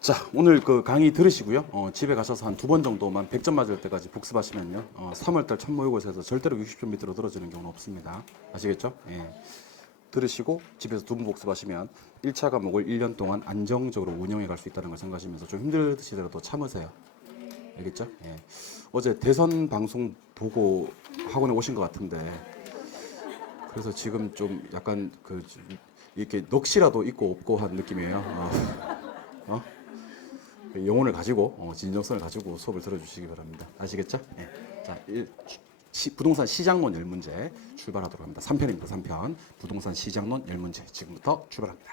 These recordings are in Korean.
자, 오늘 그 강의 들으시고요. 집에 가셔서 한 2번 정도만 100점 맞을 때까지 복습하시면요. 3월달 첫 모의고사에서 절대로 60점 밑으로 떨어지는 경우는 없습니다. 아시겠죠? 예. 들으시고 집에서 2번 복습하시면 1차 과목을 1년 동안 안정적으로 운영해 갈 수 있다는 걸 생각하시면서 좀 힘들시더라도 참으세요. 알겠죠? 예. 어제 대선 방송 보고 학원에 오신 것 같은데 그래서 지금 좀 약간 그 이렇게 넋이라도 있고 없고 한 느낌이에요. 어? 영혼을 가지고 진정성을 가지고 수업을 들어주시기 바랍니다. 아시겠죠? 네. 자, 부동산 시장론 10문제 출발하도록 합니다. 3편입니다. 3편. 부동산 시장론 10문제 지금부터 출발합니다.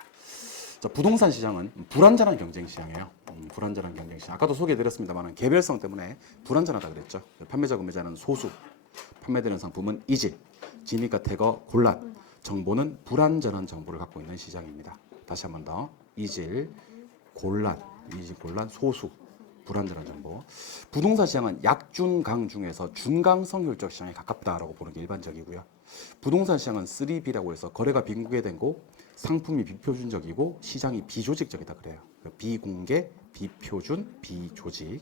자, 부동산 시장은 불안전한 경쟁 시장이에요. 불안전한 경쟁 시장. 아까도 소개해드렸습니다만 개별성 때문에 불안전하다 그랬죠. 판매자 구매자는 소수, 판매되는 상품은 이질, 진입과 태거 곤란, 정보는 불안전한 정보를 갖고 있는 시장입니다. 다시 한 번 더. 이질, 곤란, 소수, 불안전한 정보. 부동산 시장은 약중강 중에서 중강성혈적 시장에 가깝다라고 보는 게 일반적이고요. 부동산 시장은 3B라고 해서 거래가 빈공개되고 상품이 비표준적이고 시장이 비조직적이다 그래요. 비공개, 비표준, 비조직.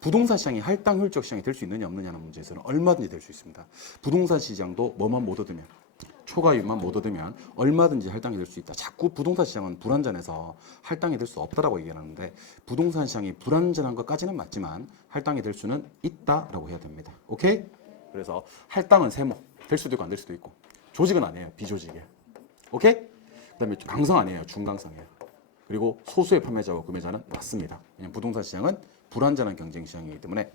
부동산 시장이 할당혈적 시장이 될 수 있느냐 없느냐는 문제에서는 얼마든지 될 수 있습니다. 부동산 시장도 뭐만 못 얻으면 초과이윤만 못 얻으면 얼마든지 할당이 될 수 있다. 자꾸 부동산 시장은 불안전해서 할당이 될 수 없다라고 얘기하는데 부동산 시장이 불안전한 것까지는 맞지만 할당이 될 수는 있다라고 해야 됩니다. 오케이? 그래서 할당은 세모. 될 수도 있고 안 될 수도 있고. 조직은 아니에요. 비조직이에요. 오케이? 그다음에 강성 아니에요. 중강성이에요. 그리고 소수의 판매자와 구매자는 맞습니다. 왜냐하면 부동산 시장은 불안전한 경쟁 시장이기 때문에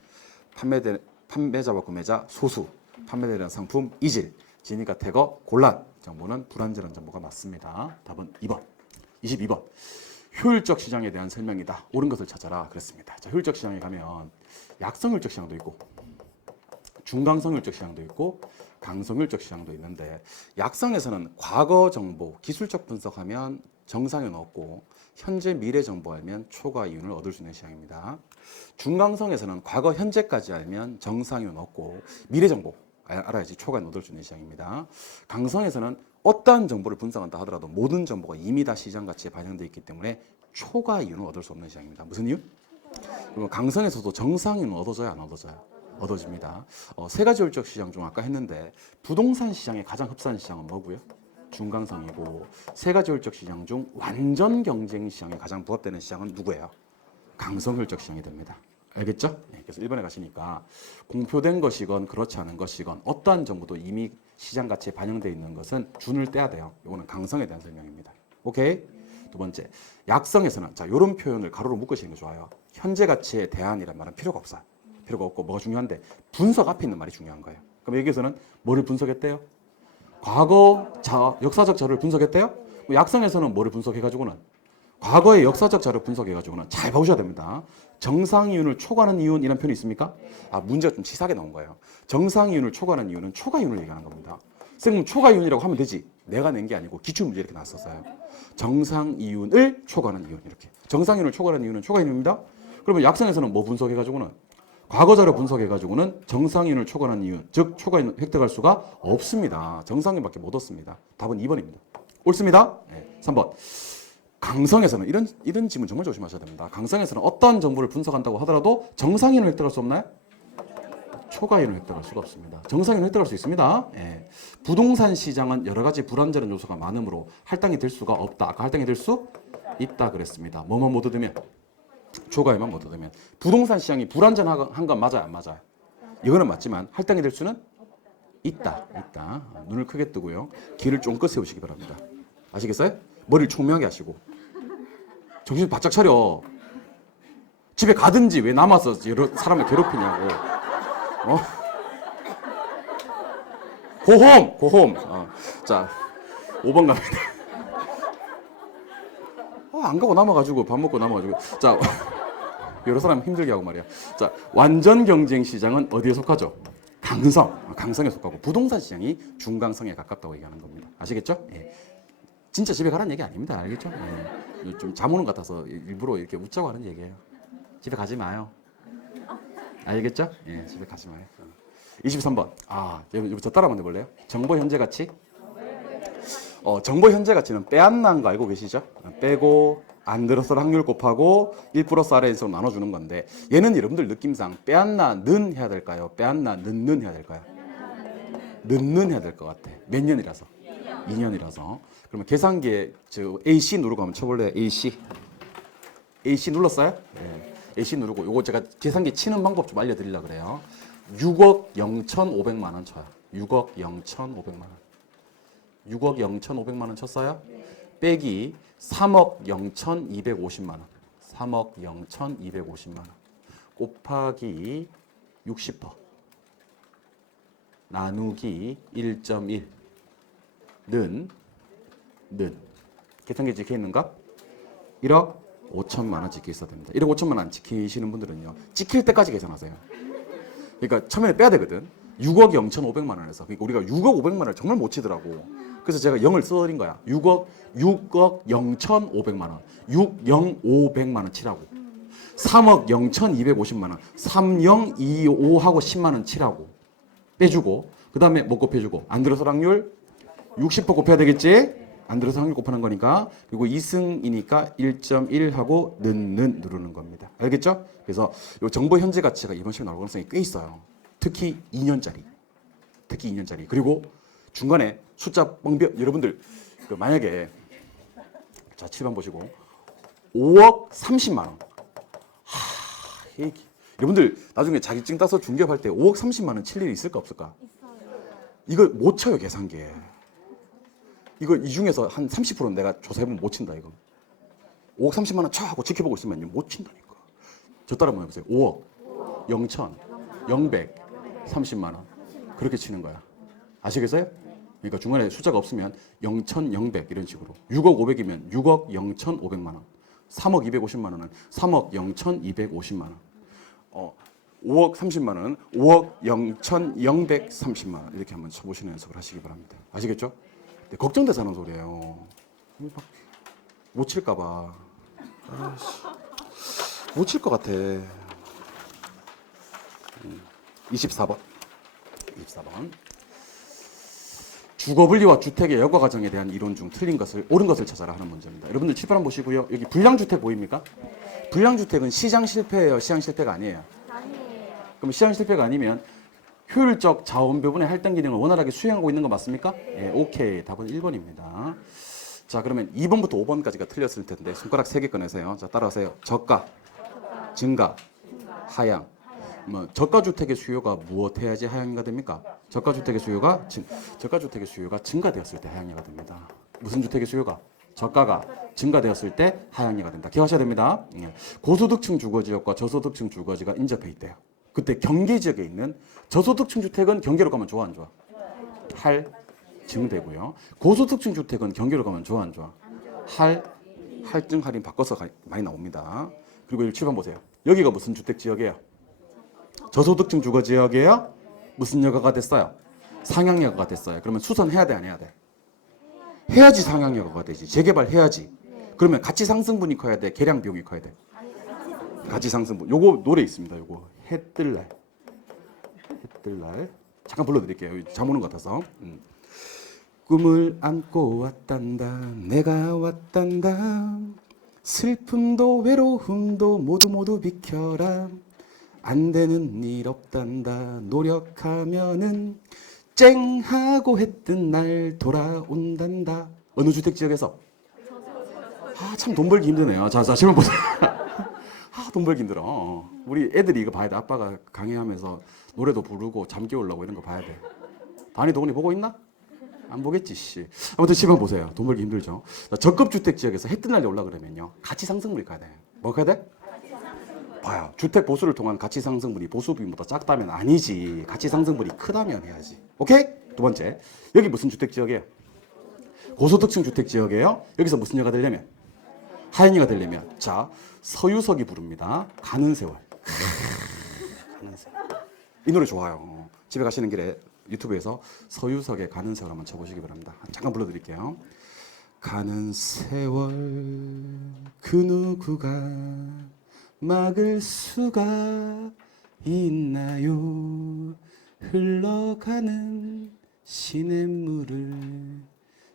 판매자와 구매자 소수, 판매되는 상품 이질, 진입과 태거 곤란, 정보는 불안전한 정보가 맞습니다. 답은 2번. 22번. 효율적 시장에 대한 설명이다. 옳은 것을 찾아라. 그랬습니다. 자, 효율적 시장에 가면 약성효율적 시장도 있고 중강성효율적 시장도 있고 강성효율적 시장도 있는데 약성에서는 과거 정보, 기술적 분석하면 정상윤 얻고 현재 미래 정보 알면 초과 이윤을 얻을 수 있는 시장입니다. 중강성에서는 과거 현재까지 알면 정상윤 얻고 미래 정보 알아야지 초과이윤 얻을 수 있는 시장입니다. 강성에서는 어떠한 정보를 분석한다 하더라도 모든 정보가 이미 다 시장 가치에 반영되어 있기 때문에 초과 이윤을 얻을 수 없는 시장입니다. 무슨 이유? 그리고 강성에서도 정상이윤은 얻어져야 안 얻어져요? 얻어집니다. 세 가지 효율적 시장 중 아까 했는데 부동산 시장의 가장 흡사한 시장은 뭐고요? 중강성이고 세 가지 효율적 시장 중 완전 경쟁 시장에 가장 부합되는 시장은 누구예요? 강성 효율적 시장이 됩니다. 알겠죠? 네, 그래서 1번에 가시니까 공표된 것이건 그렇지 않은 것이건 어떠한 정보도 이미 시장 가치에 반영되어 있는 것은 준을 떼야 돼요. 이거는 강성에 대한 설명입니다. 오케이? 두 번째, 약성에서는 자 이런 표현을 가로로 묶으시는 게 좋아요. 현재 가치에 대한이란 말은 필요가 없어요. 필요가 없고 뭐가 중요한데 분석 앞에 있는 말이 중요한 거예요. 그럼 여기서는 뭐를 분석했대요? 과거 역사적 자료를 분석했대요? 약성에서는 뭐를 분석해가지고는 과거의 역사적 자료를 분석해가지고는 잘 보셔야 됩니다. 정상이윤을 초과하는 이윤이라는 표현이 있습니까? 문제가 좀 치사하게 나온 거예요. 정상이윤을 초과하는 이유는 초과이윤을 얘기하는 겁니다. 선생님 초과이윤이라고 하면 되지. 내가 낸 게 아니고 기출문제 이렇게 나왔었어요. 정상이윤을 초과하는 이윤 이렇게. 정상이윤을 초과하는 이유는 초과이윤입니다. 그러면 약성에서는 뭐 분석해가지고는 과거 자료 분석해가지고는 정상이윤을 초과하는 이윤, 즉 초과이윤 획득할 수가 없습니다. 정상이윤밖에 못 얻습니다. 답은 2번입니다. 옳습니다. 네, 3번. 강성에서는 이런 질문 정말 조심하셔야 됩니다. 강성에서는 어떠한 정보를 분석한다고 하더라도 정상이윤을 획득할 수 없나요? 초과이윤을 획득할 수가 없습니다. 정상이윤을 획득할 수 있습니다. 예. 부동산 시장은 여러 가지 불안전한 요소가 많으므로 할당이 될 수가 없다. 아까 할당이 될 수 있다 그랬습니다. 뭐만 못 얻으면? 초과이윤만 못 얻으면. 부동산 시장이 불안전한 건 맞아요? 안 맞아요? 이거는 맞지만 할당이 될 수는 있다. 눈을 크게 뜨고요. 귀를 쫑긋 세우시기 바랍니다. 아시겠어요? 머리를 총명하게 하시고. 정신 바짝 차려. 집에 가든지 왜 남아서 여러 사람을 괴롭히냐고. 고홈. 자, 5번 갑니다. 안 가고 남아가지고 밥 먹고 남아가지고. 자, 여러 사람 힘들게 하고 말이야. 자, 완전 경쟁 시장은 어디에 속하죠? 강성에 속하고 부동산 시장이 중강성에 가깝다고 얘기하는 겁니다. 아시겠죠? 예. 진짜 집에 가라는 얘기 아닙니다. 알겠죠? 예. 좀 잠 오는 것 같아서 일부러 이렇게 웃자고 하는 얘기예요. 집에 가지 마요. 알겠죠? 예, 집에 가지 마요. 23번. 이거 저 따라 한번 해볼래요? 정보 현재 가치? 정보 현재 가치는 빼앗는 거 알고 계시죠? 빼고 안 들었을 확률 곱하고 1 플러스 R의 n승으로 나눠주는 건데 얘는 여러분들 느낌상 빼앗나 는 해야 될까요? 빼앗나 는 해야 될까요? 는 해야 될 것 같아. 몇 년이라서? 2년이라서. 그러면 계산기에 저 AC 누르고 한번 쳐볼래요? AC. AC 눌렀어요? 네. AC 누르고 요거 제가 계산기 치는 방법 좀 알려드리려고 그래요. 6억 0,500만 원 쳐요. 6억 0,500만 원. 6억 0,500만 원 쳤어요? 빼기 3억 0,250만 원. 3억 0,250만 원. 곱하기 60% 나누기 1.1 는 계산기에 찍혀 있는 값 1억 5천만 원 찍혀 있어야 됩니다. 1억 5천만 원 안 찍히시는 분들은요. 찍힐 때까지 계산하세요. 그러니까 처음에 빼야 되거든. 6억 0,500만 원에서. 그러니까 우리가 6억 500만 원을 정말 못 치더라고. 그래서 제가 0을 써드린 거야. 6억 0,500만 원. 6,0,500만 원 치라고. 3억 0,250만 원. 3,025하고 10만 원 치라고. 빼주고 그 다음에 뭐 곱해주고 안 들어서 확률 60% 곱해야 되겠지? 안 들어서 확률 곱하는 거니까. 그리고 2승이니까 1.1하고 는 누르는 겁니다. 알겠죠? 그래서 이 정보 현재 가치가 이번 시험에 나올 가능성이 꽤 있어요. 특히 2년짜리. 그리고 중간에 숫자 뻥벼 여러분들 그 만약에 자 7번 보시고 5억 30만 원. 여러분들 나중에 자격증 따서 중개업할 때 5억 30만 원 칠 일이 있을까 없을까? 이거 못 쳐요 계산기에. 이거 이 중에서 한 30%는 내가 조사해보면 못 친다 이거. 5억 30만 원 쳐 하고 지켜보고 있으면 못 친다니까. 저 따라 한번 해보세요. 5억 0천 030만 원 그렇게 치는 거야. 아시겠어요? 그러니까 중간에 숫자가 없으면 0,000 이런 식으로. 6억 500이면 6억 0,500만 원. 3억 250만 원은 3억 0,250만 원. 5억 30만 원, 5억 0,030만 원 이렇게 한번 쳐보시는 연습을 하시기 바랍니다. 아시겠죠? 네, 걱정돼서 하는 소리예요. 못 칠까 봐. 못 칠 것 같아. 24번. 주거 분리와 주택의 여과 과정에 대한 이론 중 틀린 것을 옳은 것을 찾아라 하는 문제입니다. 여러분들 칠판 한번 보시고요. 여기 불량주택 보입니까? 불량주택은 시장 실패예요, 시장 실패가 아니에요? 아니에요. 그럼 시장 실패가 아니면 효율적 자원 배분의 할당 기능을 원활하게 수행하고 있는 거 맞습니까? 네. 오케이. 답은 1번입니다. 자, 그러면 2번부터 5번까지가 틀렸을 텐데 손가락 3개 꺼내세요. 자, 따라하세요. 저가, 증가, 하향. 뭐 저가 주택의 수요가 무엇 해야지 하향이가 됩니까? 저가 주택의 수요가 증가되었을 때 하향이가 됩니다. 무슨 주택의 수요가? 저가가 증가되었을 때 하향이가 된다. 기억하셔야 됩니다. 고소득층 주거지역과 저소득층 주거지가 인접해 있대요. 그때 경계 지역에 있는 저소득층 주택은 경계로 가면 좋아 안 좋아? 할증되고요. 고소득층 주택은 경계로 가면 좋아 안 좋아? 할증 할인 바꿔서 많이 나옵니다. 그리고 1번 보세요. 여기가 무슨 주택 지역이에요? 저소득층 주거지역이에요? 무슨 여가가 됐어요? 상향여가가 됐어요. 그러면 수선해야 돼, 안 해야 돼? 해야지 상향여가가 되지. 재개발해야지. 그러면 가치 상승분이 커야 돼? 계량 비용이 커야 돼? 가치 상승분. 요거 노래 있습니다. 요거 해뜰날. 잠깐 불러드릴게요. 잠 오는 것 같아서. 꿈을 안고 왔단다. 내가 왔단다. 슬픔도 외로움도 모두 비켜라. 안 되는 일 없단다. 노력하면은 쨍하고 했던 날 돌아온단다. 어느 주택 지역에서? 참 돈 벌기 힘드네요. 자, 질문 보세요. 돈 벌기 힘들어. 우리 애들이 이거 봐야 돼. 아빠가 강의하면서 노래도 부르고 잠 깨우려고 이런 거 봐야 돼. 다니 도훈이 보고 있나? 안 보겠지, 씨. 아무튼 집안 보세요. 돈 벌기 힘들죠. 자, 적급 주택 지역에서 해 뜬 날이 올라 그러면요. 가치 상승분이 가야 돼. 뭐 가야 돼? 봐요. 주택 보수를 통한 가치 상승분이 보수 비율보다 작다면 아니지. 가치 상승분이 크다면 해야지. 오케이? 두 번째. 여기 무슨 주택 지역이에요? 고소득층 주택 지역이에요. 여기서 무슨 여가 되려면? 하연이가 되려면. 자, 서유석이 부릅니다. 가는 세월. 가는 세월. 이 노래 좋아요. 집에 가시는 길에 유튜브에서 서유석의 가는 세월 한번 쳐보시기 바랍니다. 잠깐 불러드릴게요. 가는 세월 그 누구가 막을 수가 있나요? 흘러가는 시냇물을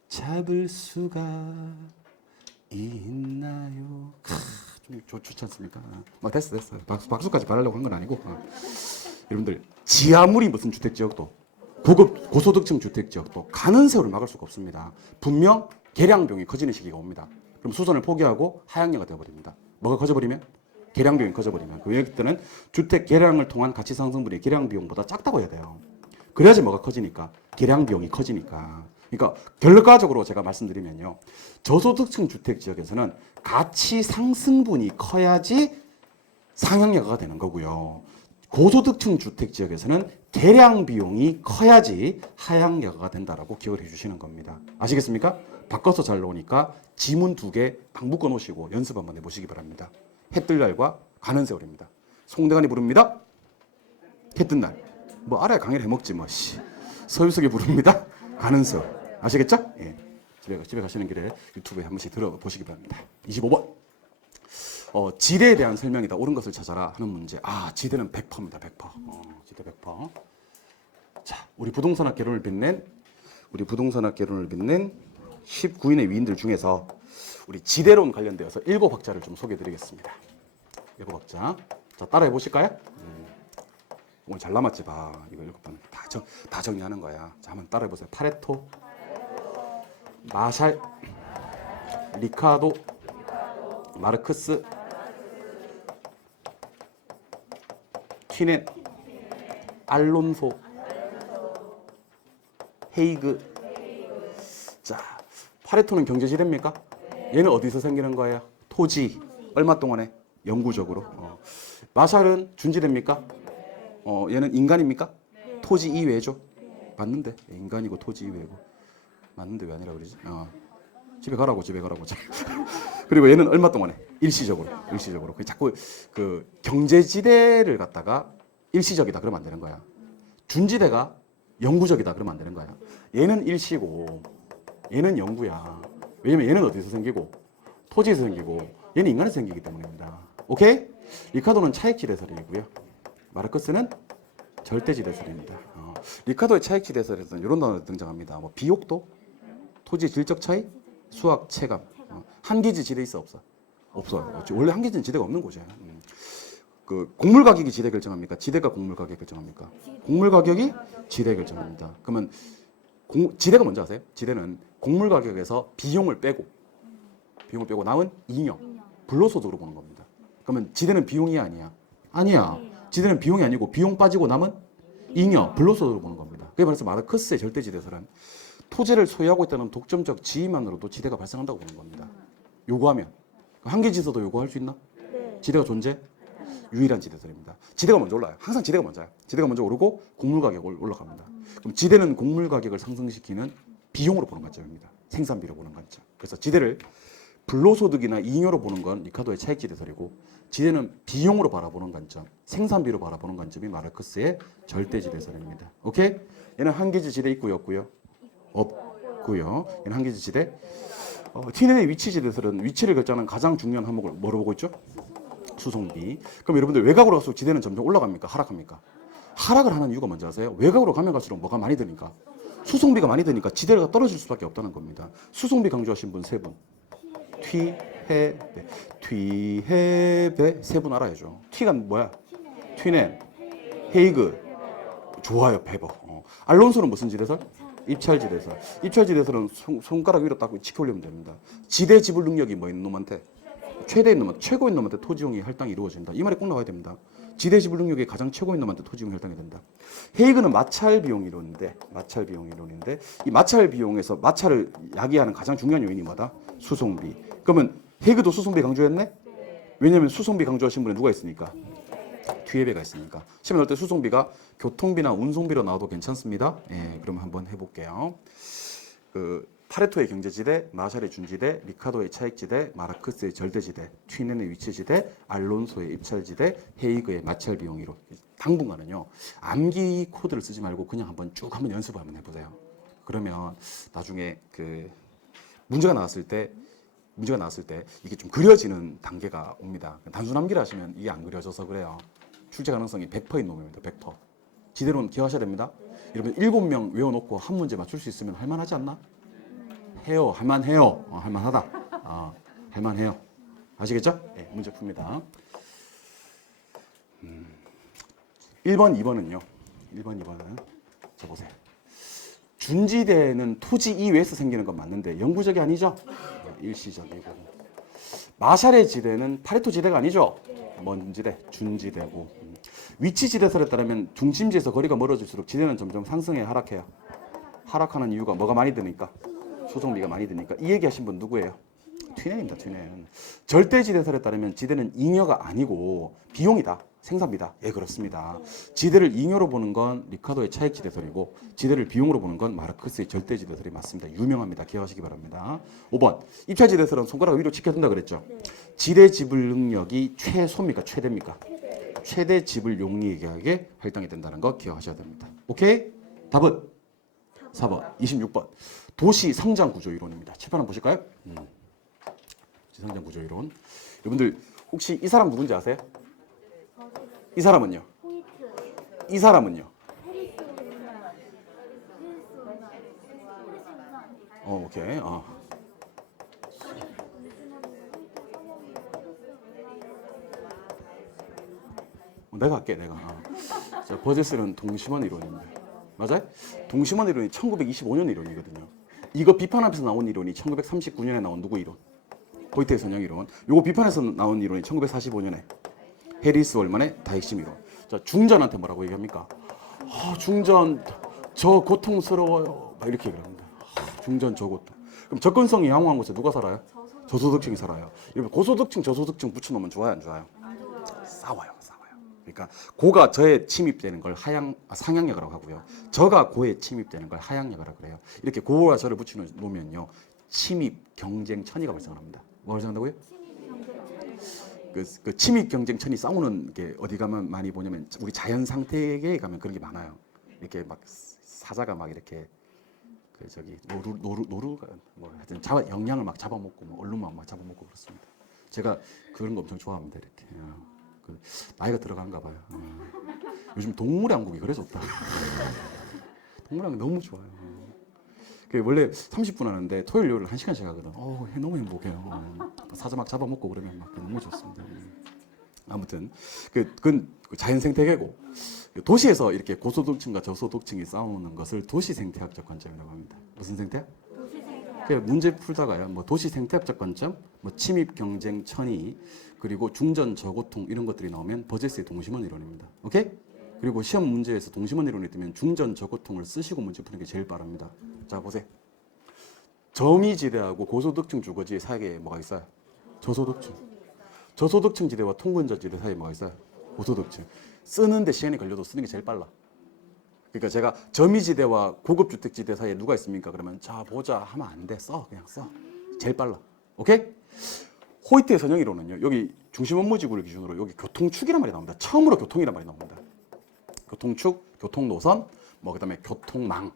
잡을 수가 있나요? 좋지 않습니까? 뭐 됐어. 박수까지 바라려고 한 건 아니고. 여러분들 지하물이 무슨 주택지역도 고급 고소득층 주택지역도 가는 세월을 막을 수가 없습니다. 분명 계량비용이 커지는 시기가 옵니다. 그럼 수선을 포기하고 하향료가 되어버립니다. 뭐가 커져버리면? 계량비용이 커져버리면. 그때는 주택 계량을 통한 가치 상승분이 계량비용보다 작다고 해야 돼요. 그래야지 뭐가 커지니까? 계량비용이 커지니까. 그러니까 결과적으로 제가 말씀드리면요. 저소득층 주택지역에서는 가치 상승분이 커야지 상향료가 되는 거고요. 고소득층 주택지역에서는 계량 비용이 커야지 하향여가가 된다라고 기억을 해주시는 겁니다. 아시겠습니까? 바꿔서 잘 나오니까 지문 2개 딱 묶어 놓으시고 연습 한번 해보시기 바랍니다. 해 뜰 날과 가는 세월입니다. 송대관이 부릅니다. 해 뜬 날. 뭐 알아야 강의를 해먹지 뭐. 서유석이 부릅니다. 가는 세월. 아시겠죠? 예. 집에 가시는 길에 유튜브에 한 번씩 들어보시기 바랍니다. 25번. 지대에 대한 설명이다. 옳은 것을 찾아라 하는 문제. 지대는 100%입니다. 100%. 지대 100%. 자, 우리 부동산학 개론을 빛낸 19인의 위인들 중에서 우리 지대론 관련되어서 7학자를 좀 소개해 드리겠습니다. 7학자. 자, 따라해 보실까요? 오늘 잘 남았지 봐. 이거 7번 다 정리하는 거야. 자, 한번 따라해 보세요. 파레토, 마샬, 리카도, 마르크스, 퀴넨, 알론소, 헤이그. 자, 파레토는 경제지대입니까? 얘는 어디서 생기는 거예요? 토지. 얼마 동안에? 영구적으로. 마샬은 준지대입니까? 얘는 인간입니까? 토지 이외죠? 맞는데. 인간이고 토지 이외고. 맞는데 왜 아니라 그러지? 집에 가라고. 그리고 얘는 얼마 동안에? 일시적으로. 자꾸 그 경제지대를 갖다가 일시적이다 그러면 안 되는 거야. 준지대가 영구적이다 그러면 안 되는 거야. 얘는 일시고 얘는 영구야. 왜냐면 얘는 어디서 생기고? 토지에서 생기고 얘는 인간에서 생기기 때문입니다. 오케이? 리카도는 차익지대설이고요. 마르크스는 절대지대설입니다. 리카도의 차익지대설에서는 이런 단어가 등장합니다. 뭐 비옥도, 토지 질적 차이, 수학 체감. 한기지 지대 있어 없어? 없어요. 원래 한기지는 지대가 없는 곳이에요. 그 곡물 가격이 지대 결정합니까? 지대가 곡물 가격 결정합니까? 곡물 가격이 지대 결정합니다. 그러면 지대가 뭔지 아세요? 지대는 곡물 가격에서 비용을 빼고 남은 잉여, 불로소득으로 보는 겁니다. 그러면 지대는 비용이 아니야? 아니야. 지대는 비용이 아니고 비용 빠지고 남은 잉여, 불로소득으로 보는 겁니다. 그게 말해서 마르크스의 절대지대설은 토지를 소유하고 있다는 독점적 지위만으로도 지대가 발생한다고 보는 겁니다. 요구하면. 한계지서도 요구할 수 있나? 네. 지대가 존재? 유일한 지대설입니다. 지대가 먼저 올라요. 항상 지대가 먼저요. 지대가 먼저 오르고 곡물 가격을 올라갑니다. 그럼 지대는 곡물 가격을 상승시키는 비용으로 보는 관점입니다. 생산비로 보는 관점. 그래서 지대를 불로소득이나 잉여로 보는 건 리카도의 차익지대설이고 지대는 비용으로 바라보는 관점, 생산비로 바라보는 관점이 마르크스의 절대지대설입니다. 오케이? 얘는 한계지 지대 있고요, 없고요? 없고요. 얘는 한계지 지대. 티넨의 위치지대설은 위치를 결정하는 가장 중요한 항목을 뭐로 보고 있죠? 수송비. 그럼 여러분들 외곽으로 갈수록 지대는 점점 올라갑니까? 하락합니까? 하락을 하는 이유가 뭔지 아세요? 외곽으로 가면 갈수록 뭐가 많이 드니까? 수송비가 많이 드니까 지대가 떨어질 수밖에 없다는 겁니다. 수송비 강조하신 분 3분. 뒤해배 3분 알아야죠. T가 뭐야? 튀넨, 헤이그. 좋아요, 배버. 알론소는 무슨 지대설? 입찰지대설. 입찰지대설은 손가락 위로 딱 치켜 올리면 됩니다. 지대 지불 능력이 뭐 있는 놈한테? 최대인 놈한테, 최고인 놈한테 토지용이 할당이 이루어진다. 이 말이 꼭 나와야 됩니다. 지대 지불 능력이 가장 최고인 놈한테 토지용 할당이 된다. 헤이그는 마찰 비용 이론인데 이 마찰 비용에서 마찰을 야기하는 가장 중요한 요인이 뭐다? 수송비. 그러면 헤이그도 수송비 강조했네? 왜냐면 수송비 강조하신 분에 누가 있으니까? 뒤에 배가 있으니까. 시험에 나올 때 수송비가 교통비나 운송비로 나와도 괜찮습니다. 예, 그럼 한번 해볼게요. 파레토의 경제지대, 마샬의 준지대, 리카도의 차익지대, 마르크스의 절대지대, 튀넨의 위치지대, 알론소의 입찰지대, 헤이그의 마찰 비용이로. 당분간은요 암기 코드를 쓰지 말고 그냥 한번 연습을 한번 해보세요. 그러면 나중에 문제가 나왔을 때 이게 좀 그려지는 단계가 옵니다. 단순 암기를 하시면 이게 안 그려져서 그래요. 출제 가능성이 100%인 놈입니다. 100%. 지대로는 기억하셔야 됩니다. 여러분 7명 외워놓고 한 문제 맞출 수 있으면 할만하지 않나? 할만해요. 할만하다. 할만해요. 아시겠죠? 네, 문제 풉니다. 1번, 2번은요. 1번, 2번은 자 보세요. 준지대는 토지 이외에서 생기는 건 맞는데 영구적이 아니죠? 일시적이고. 마샬의 지대는 파레토 지대가 아니죠? 먼 지대, 준지대고. 위치 지대설에 따르면 중심지에서 거리가 멀어질수록 지대는 점점 상승해 하락해요. 하락하는 이유가 뭐가 많이 드니까? 소정비가 많이 드니까. 이 얘기 하신 분 누구예요? 튀넨입니다. 튀넨. 절대지대설에 따르면 지대는 잉여가 아니고 비용이다. 생산비다. 예, 그렇습니다. 지대를 잉여로 보는 건 리카도의 차익지대설이고 지대를 비용으로 보는 건 마르크스의 절대지대설이 맞습니다. 유명합니다. 기억하시기 바랍니다. 5번. 입찰지대설은 손가락 위로 치켜둔다 그랬죠. 지대 지불 능력이 최소입니까? 최대입니까? 최대 지불 용이하게 할당이 된다는 거 기억하셔야 됩니다. 오케이? 답은 4번, 26번. 도시 성장 구조 이론입니다. 칠판 한번 보실까요? 도시 성장 구조 이론. 여러분들 혹시 이 사람 누군지 아세요? 이 사람은요? 이 사람은요? 오케이. 내가 할게, 내가. 자, 버제스는 동심원 이론입니다. 맞아요? 동심원 이론이 1925년 이론이거든요. 이거 비판하면서 나온 이론이 1939년에 나온 누구 이론? 호이트의 선형 이론. 요거 비판해서 나온 이론이 1945년에 해리스 월만의 다핵심 이론. 자, 중전한테 뭐라고 얘기합니까? 중전 저 고통스러워요. 막 이렇게 얘기합니다. 중전 저 고통. 그럼 접근성이 양호한 곳에 누가 살아요? 저소득층이 살아요. 이러면 고소득층, 저소득층 붙여놓으면 좋아요, 안 좋아요? 싸워요. 그러니까 고가 저에 침입되는 걸 상향역이라고 하고요. 저가 고에 침입되는 걸 하향역이라고 그래요. 이렇게 고와 저를 붙여놓으면요. 침입 경쟁 천이가 발생합니다. 뭐가 발생한다고요? 그 침입 경쟁 천이 싸우는 게 어디 가면 많이 보냐면 우리 자연 상태에 가면 그런 게 많아요. 이렇게 막 사자가 막 이렇게 그 저기 노루가 뭐 하여튼 영양을 막 잡아먹고 뭐 얼룩말 막 잡아먹고 그렇습니다. 제가 그런 거 엄청 좋아합니다. 이렇게. 나이가 들어간가 봐요. 요즘 동물의 왕국이 그래 좋다. 동물의 왕국 너무 좋아요. 원래 30분 하는데 토요일, 요일 1시간씩 하거든. 너무 행복해요. 사자 막 잡아먹고 그러면 막 너무 좋습니다. 아무튼 그건 자연 생태계고 도시에서 이렇게 고소득층과 저소득층이 싸우는 것을 도시 생태학적 관점이라고 합니다. 무슨 생태학? 문제 풀다가요. 뭐 도시 생태학적 관점, 뭐 침입 경쟁 천이 그리고 중전 저고통 이런 것들이 나오면 버제스의 동심원 이론입니다. 오케이? 그리고 시험 문제에서 동심원 이론이 뜨면 중전 저고통을 쓰시고 문제 푸는 게 제일 빠릅니다. 자 보세요. 점이지대하고 고소득층 주거지 사이에 뭐가 있어요? 저소득층. 저소득층 지대와 통근저 지대 사이에 뭐가 있어요? 고소득층. 쓰는데 시간이 걸려도 쓰는 게 제일 빨라. 그러니까 제가 점이지대와 고급주택지대 사이에 누가 있습니까? 그러면 자 보자 하면 안 돼. 그냥 써. 제일 빨라. 오케이? 호이트의 선형 이론은요. 여기 중심 업무지구를 기준으로 여기 교통축이란 말이 나옵니다. 처음으로 교통이란 말이 나옵니다. 교통축, 교통노선, 뭐 그다음에 교통망,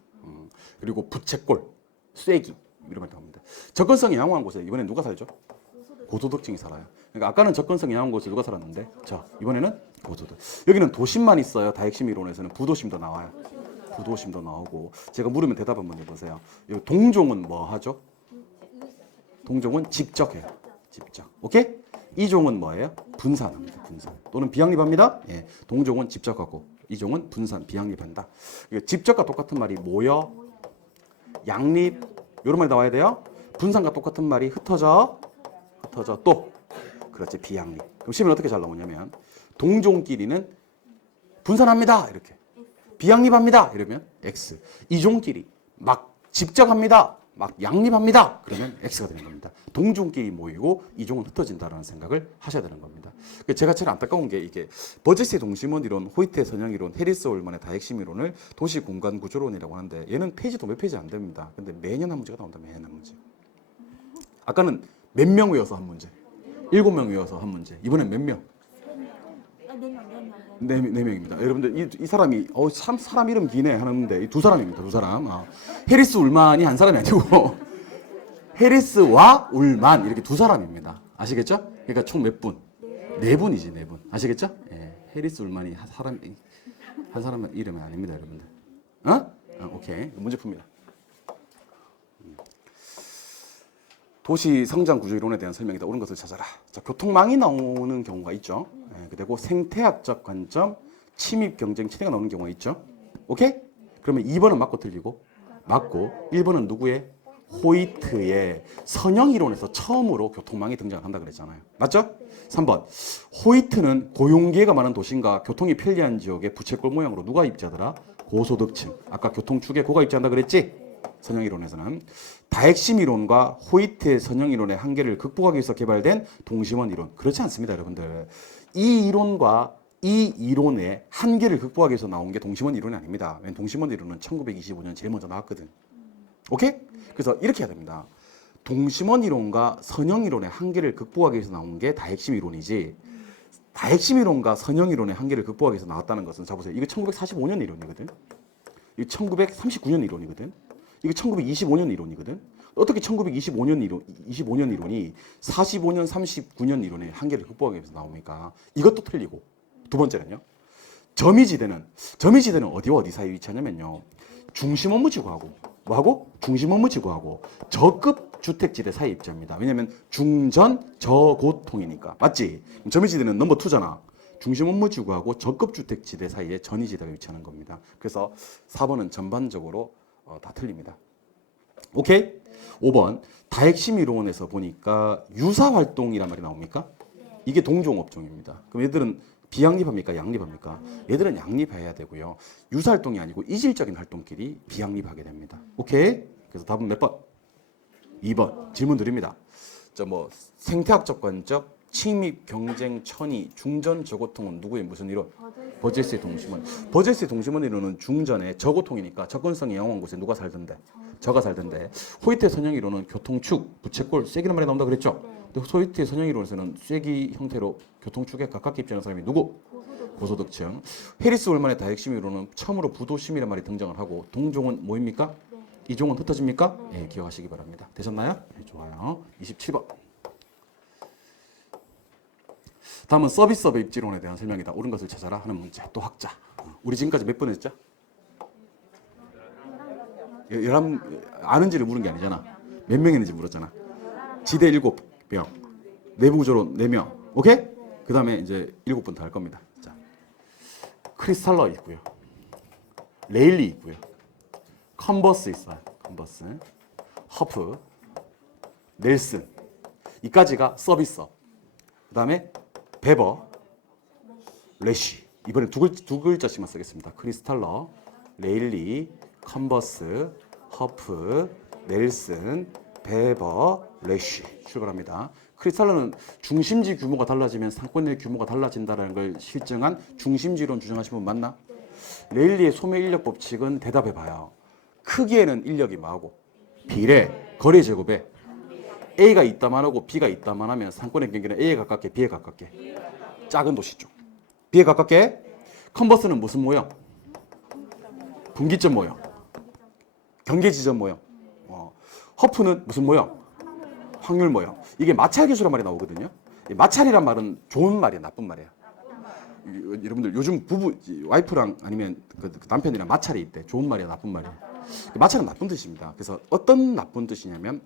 그리고 부채꼴, 쐐기 이런 말이 나옵니다. 접근성이 양호한 곳에 이번엔 누가 살죠? 고소득층이 살아요. 그러니까 아까는 접근성이 양호한 곳에 누가 살았는데, 자 이번에는 고소득. 여기는 도심만 있어요. 다핵심 이론에서는 부도심도 나와요. 부도심도 나오고. 제가 물으면 대답 한번 해보세요. 동종은 뭐 하죠? 동종은 직접해요. 직접. 오케이? 이종은 뭐예요? 분산합니다. 분산. 또는 비양립합니다. 예. 동종은 직접하고 이종은 분산, 비양립한다. 직접과 똑같은 말이 모여, 양립 이런 말이 나와야 돼요. 분산과 똑같은 말이 흩어져 또 그렇지 비양립. 그럼 시험은 어떻게 잘 나오냐면 동종끼리는 분산합니다. 이렇게. 비양립합니다. 이러면 X. 이종끼리 막 집적합니다. 막 양립합니다. 그러면 X가 되는 겁니다. 동종끼리 모이고 이종은 흩어진다는 생각을 하셔야 되는 겁니다. 제가 제일 안타까운 게 이게 버제스의 동심원 이론, 호이트의 선형 이론, 해리스 올만의 다핵심 이론을 도시 공간 구조론이라고 하는데 얘는 페이지도 몇 페이지 안 됩니다. 근데 매년 한 문제가 나온다. 매년 한 문제. 아까는 몇 명 외워서 한 문제. 7명 외워서 한 문제. 이번엔 몇 명? 4명입니다. 여러분들 이 사람이 사람 이름 기네 하는데 두 사람입니다. 두 사람. 해리스 울만이 한 사람이 아니고 해리스와 울만 이렇게 두 사람입니다. 아시겠죠? 그러니까 총 몇 분? 4분이지 4분. 아시겠죠? 예. 해리스 울만이 한 사람 이름이 아닙니다, 여러분들. 오케이. 문제 풉니다. 도시 성장 구조 이론에 대한 설명이다. 옳은 것을 찾아라. 자, 교통망이 나오는 경우가 있죠. 그리고 생태학적 관점, 침입 경쟁 체계가 나오는 경우가 있죠. 오케이? 그러면 2번은 맞고 틀리고, 맞고 1번은 누구의? 호이트의 선형 이론에서 처음으로 교통망이 등장을 한다 그랬잖아요. 맞죠? 3번. 호이트는 고용기회가 많은 도시인가 교통이 편리한 지역의 부채꼴 모양으로 누가 입지하더라? 고소득층. 아까 교통축에 고가 입지한다 그랬지? 선형 이론에서는 다핵심 이론과 호이트의 선형 이론의 한계를 극복하기 위해서 개발된 동심원 이론. 그렇지 않습니다, 여러분들. 이 이론과 이 이론의 한계를 극복하기 위해서 나온 게 동심원 이론이 아닙니다. 왜냐면 동심원 이론은 1925년 제일 먼저 나왔거든. 오케이? 그래서 이렇게 해야 됩니다. 동심원 이론과 선형 이론의 한계를 극복하기 위해서 나온 게 다핵심 이론이지, 다핵심 이론과 선형 이론의 한계를 극복하기 위해서 나왔다는 것은, 자 보세요. 이거 1945년 이론이거든. 이거 1939년 이론이거든. 이거 1925년 이론이거든. 어떻게 1925년 이론이 45년, 39년 이론의 한계를 극복하기 위해서 나옵니까? 이것도 틀리고. 두 번째는요. 점이지대는 어디와 어디 사이에 위치하냐면요. 중심 업무 지구하고 뭐하고? 중심 업무 지구하고 저급 주택지대 사이에 위치합니다. 왜냐면 중전 저고통이니까. 맞지? 점이지대는 넘버 2잖아. 중심 업무 지구하고 저급 주택지대 사이에 전이지대가 위치하는 겁니다. 그래서 4번은 전반적으로 다 틀립니다. 오케이? 5번. 다핵심 이론에서 보니까 유사활동이란 말이 나옵니까? 이게 동종업종입니다. 그럼 얘들은 비양립합니까? 양립합니까? 얘들은 양립해야 되고요. 유사활동이 아니고 이질적인 활동끼리 비양립하게 됩니다. 오케이? 그래서 답은 몇 번? 2번. 질문 드립니다. 생태학적 관점, 침입, 경쟁, 천이, 중전, 저고통은 누구의 무슨 이론? 버제스의 동심원. 버제스의 동심원 이론은 중전에 저고통이니까 접근성이 영원한 곳에 누가 살던데? 저가 살던데. 호이트의 선형 이론은 교통축, 부채꼴, 쐐기란 말이 나온다 그랬죠? 근데 호이트의 선형 이론에서는 쐐기 형태로 교통축에 가깝게 입지하는 사람이 누구? 고소득층. 해리스 올만의 다핵심 이론은 처음으로 부도심이란 말이 등장을 하고, 동종은 뭐입니까? 이종은 흩어집니까? 네, 기억하시기 바랍니다. 되셨나요? 네, 좋아요. 27번. 다음은 서비스업의 입지론에 대한 설명이다. 옳은 것을 찾아라 하는 문제. 또 학자. 우리 지금까지 몇 번 했죠? 아는지를 물은 게 아니잖아. 몇 명이는지 물었잖아. 지대 7명, 내부 구조로 4명. 오케이? 그 다음에 이제 7분 더 할 겁니다. 자, 크리스탈러 있고요. 레일리 있고요. 컨버스 있어요. 컨버스. 허프. 넬슨. 이까지가 서비스업. 그 다음에 베버, 레쉬. 이번엔 두 글자씩만 쓰겠습니다. 크리스탈러, 레일리, 컨버스, 허프, 넬슨, 베버, 레쉬. 출발합니다. 크리스탈러는 중심지 규모가 달라지면 상권의 규모가 달라진다는 걸 실증한 중심지론 주장하신 분 맞나? 레일리의 소매 인력 법칙은 대답해봐요. 크기에는 인력이 뭐하고? 비례, 거리 제곱에 A가 있다만 하고 B가 있다만 하면 상권의 경계는 A에 가깝게 B에 가깝게. 작은 도시 쪽. B에 가깝게. 컨버스는 무슨 모형? 분기점 모형. 경계지점 모형. 허프는 무슨 모형? 확률 모형. 이게 마찰 기수란 말이 나오거든요. 마찰이란 말은 좋은 말이야, 나쁜 말이야. 여러분들 요즘 와이프랑 아니면 그 남편이랑 마찰이 있대. 좋은 말이야, 나쁜 말이야. 마찰은 나쁜 뜻입니다. 그래서 어떤 나쁜 뜻이냐면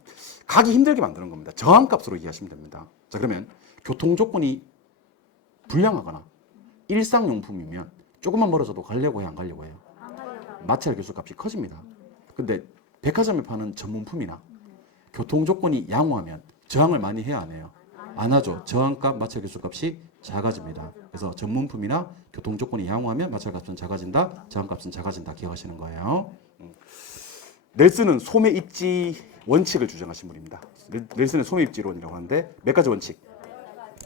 가기 힘들게 만드는 겁니다. 저항값으로 이해하시면 됩니다. 자, 그러면 교통 조건이 불량하거나 일상용품이면 조금만 멀어져도 가려고 해요, 안 가려고 해요? 마찰 교수값이 커집니다. 근데 백화점에 파는 전문품이나 교통 조건이 양호하면 저항을 많이 해야 안 해요? 안 하죠. 저항값, 마찰 교수값이 작아집니다. 그래서 전문품이나 교통 조건이 양호하면 마찰값은 작아진다, 저항값은 작아진다. 기억하시는 거예요. 넬슨은 소매 입지 원칙을 주장하신 분입니다. 넬슨은 소매 입지론이라고 하는데 몇 가지 원칙?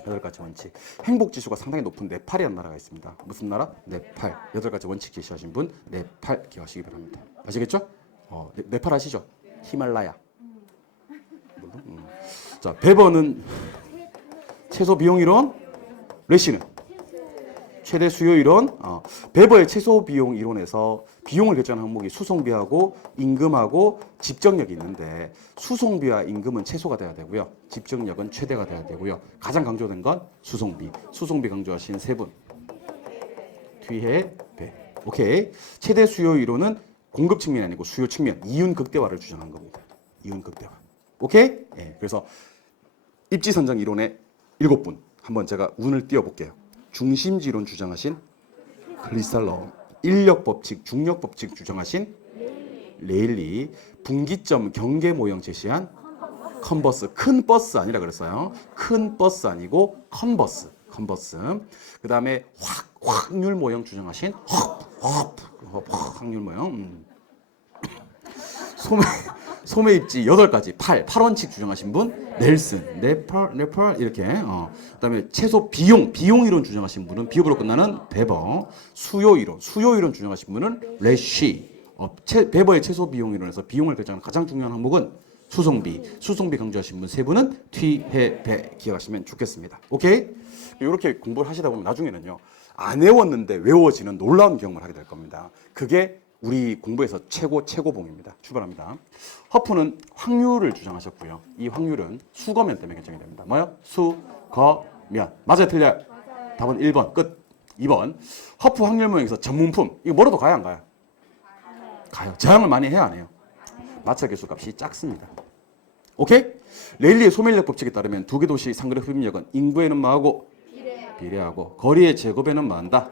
8가지 원칙. 행복지수가 상당히 높은 네팔이라는 나라가 있습니다. 무슨 나라? 네팔. 8가지 원칙 제시하신 분 네팔 기억하시기 바랍니다. 아시겠죠? 네팔 아시죠? 히말라야. 자, 베버는 최소 비용 이론, 레시는 최대 수요 이론. 베버의 최소 비용 이론에서 비용을 결정하는 항목이 수송비하고 임금하고 집정력이 있는데, 수송비와 임금은 최소가 돼야 되고요. 집정력은 최대가 돼야 되고요. 가장 강조된 건 수송비. 수송비 강조하신 세 분. 뒤에 배. 오케이. 최대 수요 이론은 공급 측면이 아니고 수요 측면, 이윤 극대화를 주장한 겁니다. 이윤 극대화. 오케이? 예, 그래서 입지선정 이론의 7분 한번 제가 운을 띄워볼게요. 중심지론 주장하신 클리살러, 인력법칙, 중력법칙 주장하신 레일리, 분기점 경계 모형 제시한 컨버스, 큰 버스 아니라 그랬어요. 큰 버스 아니고 컨버스. 그 다음에 확률 모형 주장하신 확률 모형. 소매 입지 8가지, 8원칙 주장하신 분 넬슨, 네팔 이렇게. 그다음에 최소 비용 이론 주장하신 분은 비읍으로 끝나는 베버, 수요 이론 주장하신 분은 레쉬. 베버의 최소 비용 이론에서 비용을 결정하는 가장 중요한 항목은 수송비 강조하신 분 세 분은 퇴배 기억하시면 좋겠습니다. 오케이? 이렇게 공부를 하시다 보면 나중에는요, 안 외웠는데 외워지는 놀라운 경험을 하게 될 겁니다. 그게 우리 공부에서 최고봉입니다. 출발합니다. 허프는 확률을 주장하셨고요. 이 확률은 수거면 때문에 결정이 됩니다. 뭐요? 수거면. 맞아요, 틀려요? 답은 1번 끝. 2번. 허프 확률 모형에서 전문품. 이거 뭐라도 가요, 안 가요? 가요. 저항을 많이 해야 안 해요? 마찰 계수값이 작습니다. 오케이? 레일리의 소멸력 법칙에 따르면 두 개 도시 상거리 흡입력은 인구에는 뭐하고? 비례하고 거리의 제곱에는 뭐한다?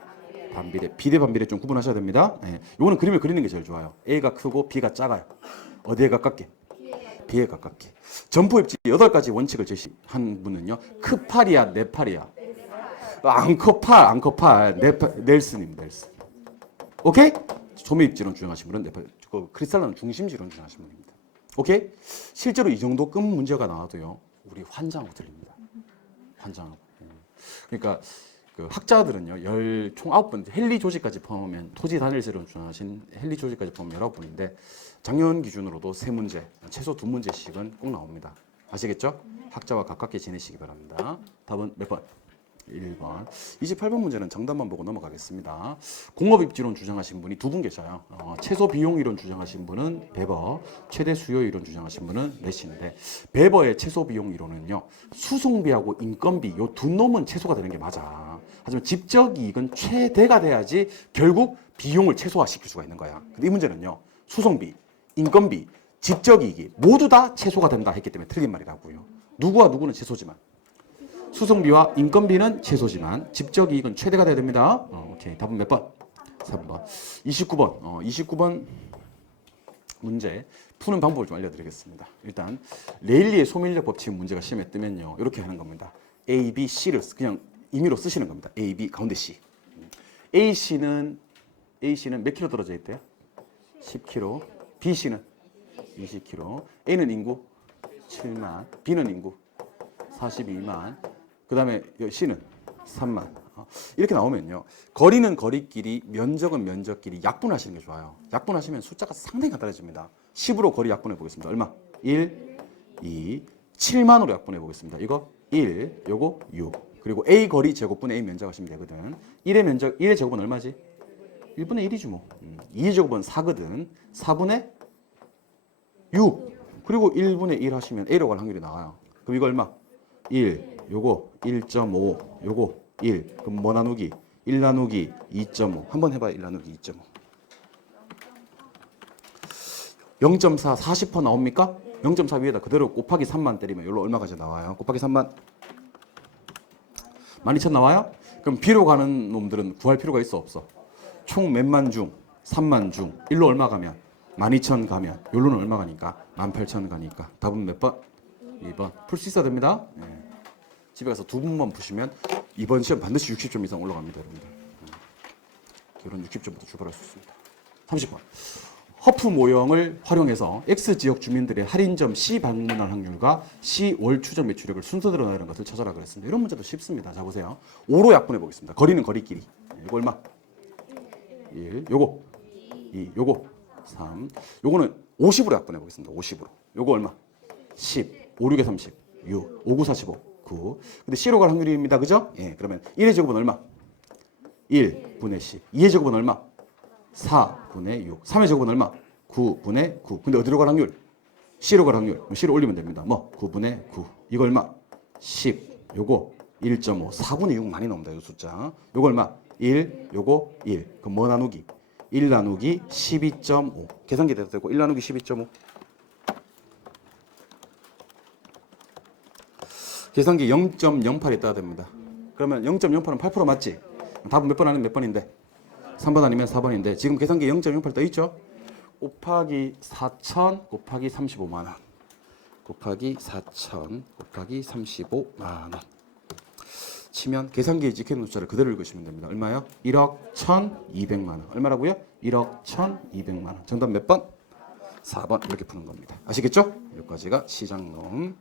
반비례. 비례 반비례 좀 구분하셔야 됩니다. 네. 요거는 그림을 그리는 게 제일 좋아요. A가 크고 B가 작아요. 어디에 가깝게? B에 가깝게. 점포입지 8가지 원칙을 제시한 분은요, 크팔이야 네팔이야? 앙커팔 넬슨입니다. 넬슨. 오케이? 소매입지론 주장하신 분은 네팔. 크리스탈로는 중심지론 주장하신 분입니다. 오케이? 실제로 이 정도 끔 문제가 나와도요, 우리 환장하고 들립니다. 환장하고. 그러니까 그 학자들은요, 총 9분, 헨리 조지까지 포함하면, 토지 단일세론 주장하신 헨리 조지까지 포함하면 19분인데, 작년 기준으로도 3문제, 최소 2문제씩은 꼭 나옵니다. 아시겠죠? 학자와 가깝게 지내시기 바랍니다. 답은 몇 번? 1번. 28번 문제는 정답만 보고 넘어가겠습니다. 공업입지론 주장하신 분이 2분 계셔요. 최소 비용 이론 주장하신 분은 베버, 최대 수요 이론 주장하신 분은 레시인데, 베버의 최소 비용 이론은요, 수송비하고 인건비 요 두 놈은 최소가 되는 게 맞아. 하지만 집적 이익은 최대가 돼야지 결국 비용을 최소화시킬 수가 있는 거야. 근데 이 문제는요, 수송비, 인건비, 집적 이익이 모두 다 최소가 된다 했기 때문에 틀린 말이라고요. 누구와 누구는 최소지만, 수송비와 인건비는 최소지만 집적 이익은 최대가 돼야 됩니다. 오케이. 답은 몇 번? 3번. 29번. 29번 문제 푸는 방법을 좀 알려드리겠습니다. 일단 레일리의 소멸력 법칙 문제가 시험에 뜨면요, 이렇게 하는 겁니다. A, B, C를 그냥 임의로 쓰시는 겁니다. A, B 가운데 C. A씨는 몇 킬로 떨어져 있대요? 10km. B씨는 20km. A는 인구 7만. B는 인구 42만. 그 다음에 C는 3만. 이렇게 나오면요, 거리는 거리끼리, 면적은 면적끼리 약분하시는 게 좋아요. 약분하시면 숫자가 상당히 간단해집니다. 10으로 거리 약분해 보겠습니다. 얼마? 1, 2, 7만으로 약분해 보겠습니다. 이거 1, 요거 6. 그리고 A 거리 제곱분의 A 면적 하시면 되거든. 1의 제곱은 얼마지? 1분의 1이지 뭐. 2의 제곱은 4거든. 4분의 6. 그리고 1분의 1 하시면 A로 갈 확률이 나와요. 그럼 이거 얼마? 1, 요거 1.5, 요거 1. 그럼 뭐 나누기? 1 나누기 2.5. 한번 해봐요. 1 나누기 2.5. 0.4, 40% 나옵니까? 0.4 위에다 그대로 곱하기 3만 때리면 여기로 얼마가 나와요? 곱하기 3만. 12,000 나와요? 그럼 B로 가는 놈들은 구할 필요가 있어 없어? 총 몇만 중? 3만 중. 1로 얼마 가면? 12,000 가면. 여기로는 얼마 가니까? 18,000 가니까. 답은 몇 번? 2번. 풀 수 있어야 됩니다. 네. 집에 가서 2분만 푸시면 이번 시험 반드시 60점 이상 올라갑니다, 여러분들. 결혼 60점부터 출발할 수 있습니다. 30번. 허프 모형을 활용해서 X지역 주민들의 할인점 C 방문할 확률과 C 월 추적 매출액을 순서대로 나누는 것을 찾아라 그랬습니다. 이런 문제도 쉽습니다. 자, 보세요. 5로 약분해 보겠습니다. 거리는 거리끼리. 이거 얼마? 1. 요거 2. 요거 3. 요거는 50으로 약분해 보겠습니다. 50으로. 요거 얼마? 10. 5, 6에 30. 6. 5, 9, 45. 9. 근데 C로 갈 확률입니다. 그죠? 예. 그러면 1의 제곱은 얼마? 1분의 10. 2의 제곱은 얼마? 4분의 6. 3의 제곱은 얼마? 9분의 9. 근데 어디로 갈 확률? C로 갈 확률. C로 올리면 됩니다. 뭐? 9분의 9. 이거 얼마? 10. 요거 1.5. 4분의 6 많이 나옵니다. 요 숫자. 요거 얼마? 1. 요거 1. 그럼 뭐 나누기? 1 나누기 12.5. 계산기 돼도 되고 1 나누기 12.5. 계산기 0.08이 떠야 됩니다. 그러면 0.08은 8% 맞지? 답은 몇 번 아니면 몇 번인데? 3번 아니면 4번인데 지금 계산기 0.08 떠 있죠? 곱하기 4,000 곱하기 35만 원 곱하기 4,000 곱하기 35만 원 치면 계산기에 찍혀있는 숫자를 그대로 읽으시면 됩니다. 얼마요? 1억 1,200만 원. 얼마라고요? 1억 1,200만 원. 정답 몇 번? 4번 이렇게 푸는 겁니다. 아시겠죠? 여기까지가 시장론.